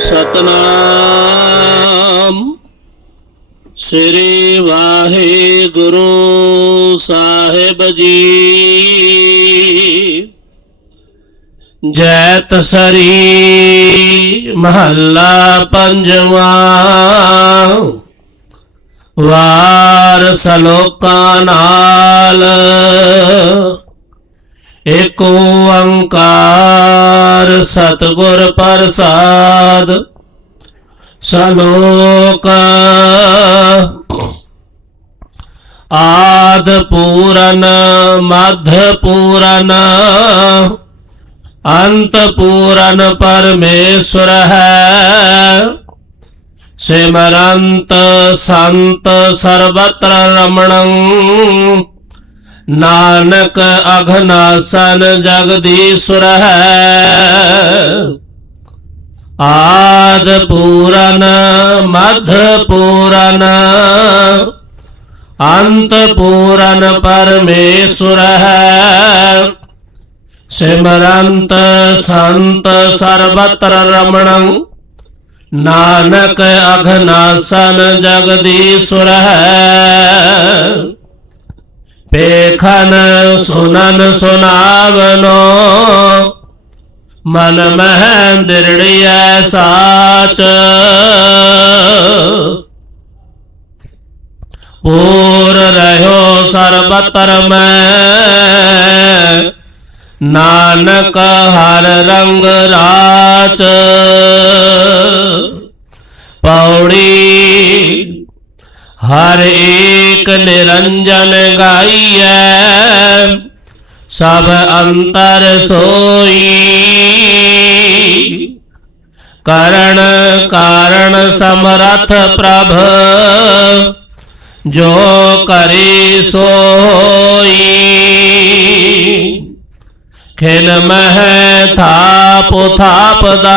ਸਤਨਾਮ ਸ੍ਰੀ ਵਾਹਿਗੁਰੂ ਸਾਹਿਬ ਜੀ। ਜੈ ਤਸਰੀ ਮਹੱਲਾ ਪੰਜਵਾ। ਵਾਰ ਸਲੋਕਾਂ ਨਾਲ ਏਕ ਓੰਕਾਰ ਸਤਿਗੁਰ ਪ੍ਰਸਾਦ ਸਲੋਕ ਆਦ ਪੂਰਨ, ਮਧ ਪੂਰਨ, ਅੰਤ ਪੂਰਨ ਪਰਮੇਸ਼ਰ ਹੈ। ਸਿਮਰੰਤ ਸੰਤ ਸਰਬਤਰ ਰਮਣੰ ਨਾਨਕ ਅਘਨਾਸਨ ਜਗਦੀਸ਼ੁਰ ਹੈ। ਆਦ ਪੂਰਨ, ਮਧ ਪੂਰਨ, ਅੰਤ ਪੂਰਨ ਪਰਮੇਸ਼ੁਰ ਹੈ। ਸਿਮਰੰਤ ਸੰਤ ਸਰਬਤਰ ਰਮਣੰ, ਨਾਨਕ ਅਘਨਾਸਨ ਜਗਦੀਸ਼ੁਰ ਹੈ। ਪੇਖਨ ਸੁਨਨ ਸੁਨਾਵਨੋ, ਮਨ ਮਹਿ ਦਿਰੜਿਐ ਸਾਚ। ਪੂਰ ਰਹਿਓ ਸਰਬਤਰ ਮੈਂ, ਨਾਨਕ ਹਰ ਰੰਗ ਰਾਚ। ਪੌੜੀ ਹਰ ਏਕ ਨਿਰੰਜਨ ਗਾਈਐ, ਸਭ ਅੰਤਰ ਸੋਈ। ਕਰਨ ਕਾਰਣ ਸਮਰਥ ਪ੍ਰਭ, ਜੋ ਕਰੇ ਸੋਈ। ਖਿਨ ਮਹਿ ਥਾਪ ਥਾਪਦਾ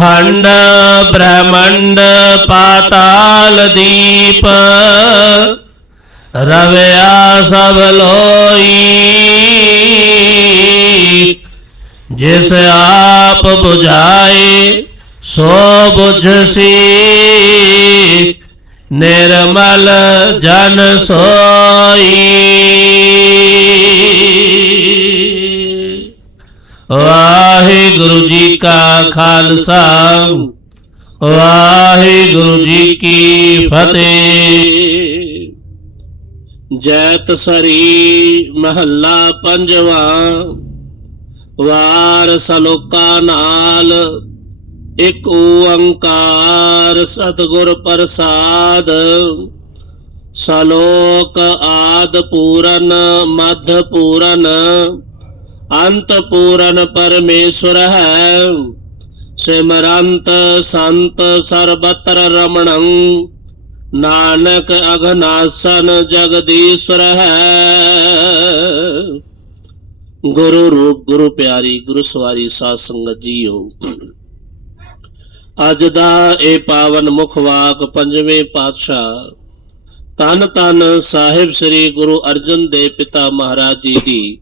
ਖੰਡ ਬ੍ਰਹਮੰਡ ਪਾਤਾਲ ਦੀਪ ਰਵਿਆ ਸਭ ਲੋਈ ਜਿਸ ਆਪ 부ਝਾਏ ਸੋ 부ਝਸੀ ਨਿਰਮਲ ਜਨ ਸੋਈ ਵਾਹਿਗੁਰੂ ਜੀ ਕਾ ਖਾਲਸਾ। ਵਾਹਿਗੁਰੂ ਜੀ ਕੀ ਫਤਿਹ। ਜੈਤ ਸਰੀ ਮਹੱਲਾ ਪੰਜਵਾ। ਵਾਰ ਸਲੋਕਾ ਨਾਲ ਇਕ ਓੰਕਾਰ ਸਤਿਗੁਰ ਪ੍ਰਸਾਦ। ਸਲੋਕ ਆਦ ਪੂਰਨ, ਮਧ ਪੂਰਨ। ਅੰਤ ਪੂਰਨ ਪਰਮੇਸ਼ਰ ਹੈ ਸਿਮਰੰਤ ਸੰਤ ਸਰਬਤਰ ਰਮਣੰ ਨਾਨਕ ਅਗਨਾਸਨ ਜਗਦੀਸ਼ਰ ਹੈ ਗੁਰੂ ਰੂਪ ਗੁਰੂ ਪਿਆਰੀ ਗੁਰੂ ਸਵਾਰੀ ਸਾਧ ਸੰਗਤ ਜੀਓ ਅੱਜ ਦਾ ਇਹ ਪਾਵਨ ਮੁਖ ਵਾਕ ਪੰਜਵੇਂ ਪਾਤਸ਼ਾਹ ਤਨ ਤਨ ਸਾਹਿਬ ਸ੍ਰੀ ਗੁਰੂ ਅਰਜਨ ਦੇਵ ਪਿਤਾ ਮਹਾਰਾਜ ਜੀ ਦੀ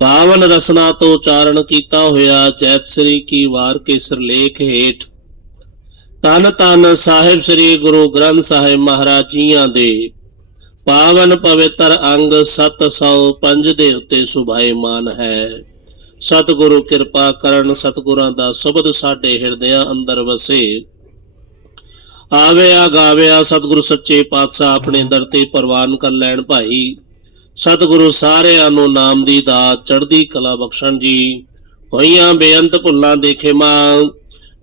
ਪਾਵਨ ਰਸਨਾ ਤੋਂ ਉਚਾਰਨ ਕੀਤਾ ਹੋਇਆ ਜੈਤ ਸ੍ਰੀ ਕੀ ਵਾਰ ਕੇ ਸਿਰਲੇਖ ਹੇਠ? ਤਨ ਤਨ ਸਾਹਿਬ ਸ੍ਰੀ ਗੁਰੂ ਗ੍ਰੰਥ ਸਾਹਿਬ ਮਹਾਰਾਜ ਜੀਆਂ ਦੇ ਪਾਵਨ ਪਵਿੱਤਰ ਅੰਗ 705 ਦੇ ਉੱਤੇ ਸੁਭਾਏਮਾਨ ਹੈ। ਸਤਿਗੁਰੂ ਕਿਰਪਾ ਕਰਨ ਸਤਿਗੁਰਾਂ ਦਾ ਸ਼ਬਦ ਸਾਡੇ ਹਿਰਦਿਆਂ ਅੰਦਰ ਵਸੇ। ਆਵਿਆ ਗਾਵਿਆ ਸਤਿਗੁਰੂ ਸੱਚੇ ਪਾਤਸ਼ਾਹ ਆਪਣੇ ਦਰ ਤੇ ਪ੍ਰਵਾਨ ਕਰ ਲੈਣ ਭਾਈ। ਸਤਿਗੁਰੂ ਸਾਰਿਆਂ ਨੂੰ ਨਾਮ ਦੀ ਦਾਤ, ਚੜ੍ਹਦੀ ਕਲਾ ਬਖਸ਼ਣ ਜੀ। ਹੋਈਆਂ ਬੇਅੰਤ ਭੁੱਲਾਂ ਦੇ ਖਿਮਾ,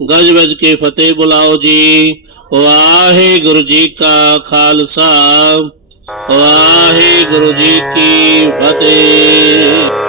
ਗਜ ਵਜ ਕੇ ਫਤਿਹ ਬੁਲਾਓ ਜੀ। ਵਾਹਿਗੁਰੂ ਜੀ ਕਾ ਖਾਲਸਾ, ਵਾਹਿਗੁਰੂ ਜੀ ਕੀ ਫਤਿਹ।